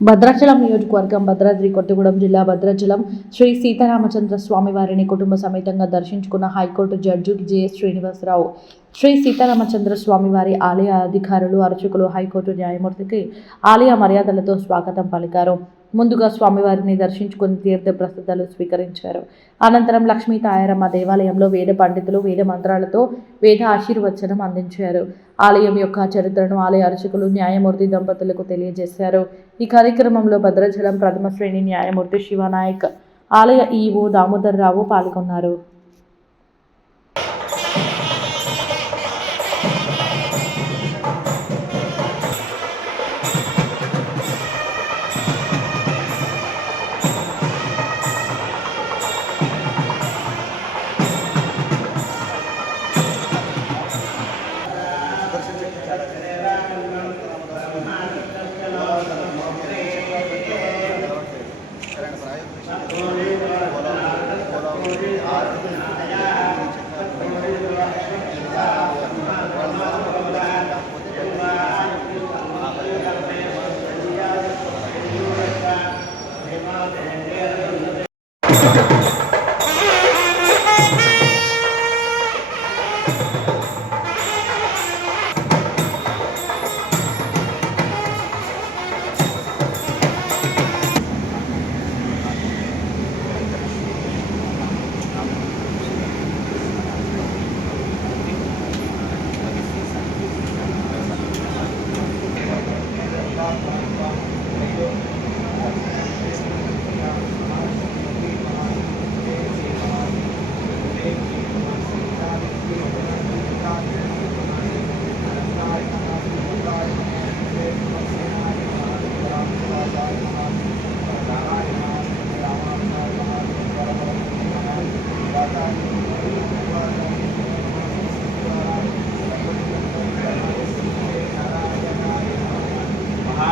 భద్రాచలం నియోజకవర్గం భద్రాద్రి కొత్తగూడెం జిల్లా భద్రాచలం శ్రీ సీతారామచంద్ర స్వామి వారిని కుటుంబ సమేతంగా దర్శించుకున్న high court judge J S Srinivasarao. Sri Sitaramachandra Swamy వారి ఆలయ అధికారులు అర్చకులు హైకోర్టు న్యాయమూర్తికి ఆలయ మర్యాదలతో స్వాగతం పలికారు. ముందుగా స్వామివారిని దర్శించుకుని తీర్థ ప్రసాదాలు స్వీకరించారు. అనంతరం లక్ష్మీ తాయారమ్మ దేవాలయంలో వేద పండితులు వేద మంత్రాలతో వేద ఆశీర్వచనం అందించారు. ఆలయం యొక్క చరిత్రను ఆలయ అర్చకులు న్యాయమూర్తి దంపతులకు తెలియజేశారు. ఈ కార్యక్రమంలో భద్రాచలం ప్రథమ శ్రేణి న్యాయమూర్తి శివనాయక్ ఆలయ ఈవో దామోదర్ రావు పాల్గొన్నారు. Mother.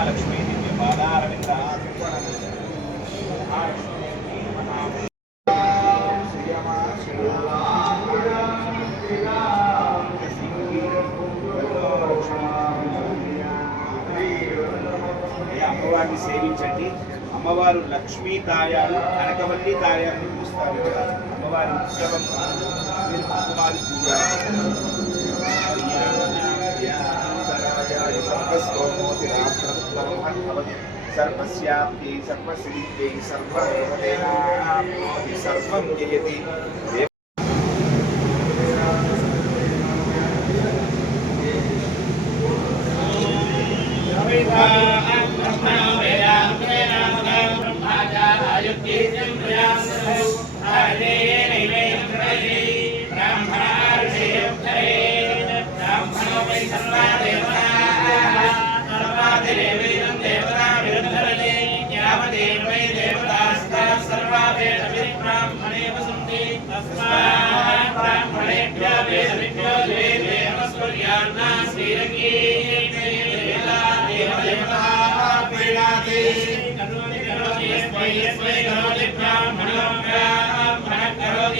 మహాలక్ష్మీ దివ్య పాదారవింద అమ్మవారిని సేవించండి. అమ్మవారు లక్ష్మీ తాయాలు కనకవల్లి తాయారు పిలుస్తారు అమ్మవారి ఉత్సవం మీరు కుంకుమాది పూజ. సర్వస్యాప్తి సర్వసిద్ధి సర్వదేవాప్తి సర్వం జయతి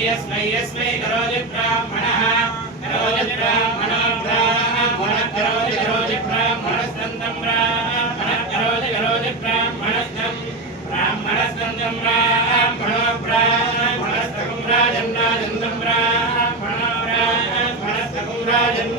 यस्मै यस्मै करोति ब्राह्मणः करोति ब्राह्मणो ब्राह्मणः करोति करोति ब्राह्मणस्तन्तं ब्राह्मणः करोति करोति ब्राह्मणस्तम् ब्राह्मणस्तन्तं ब्राह्मणो Australian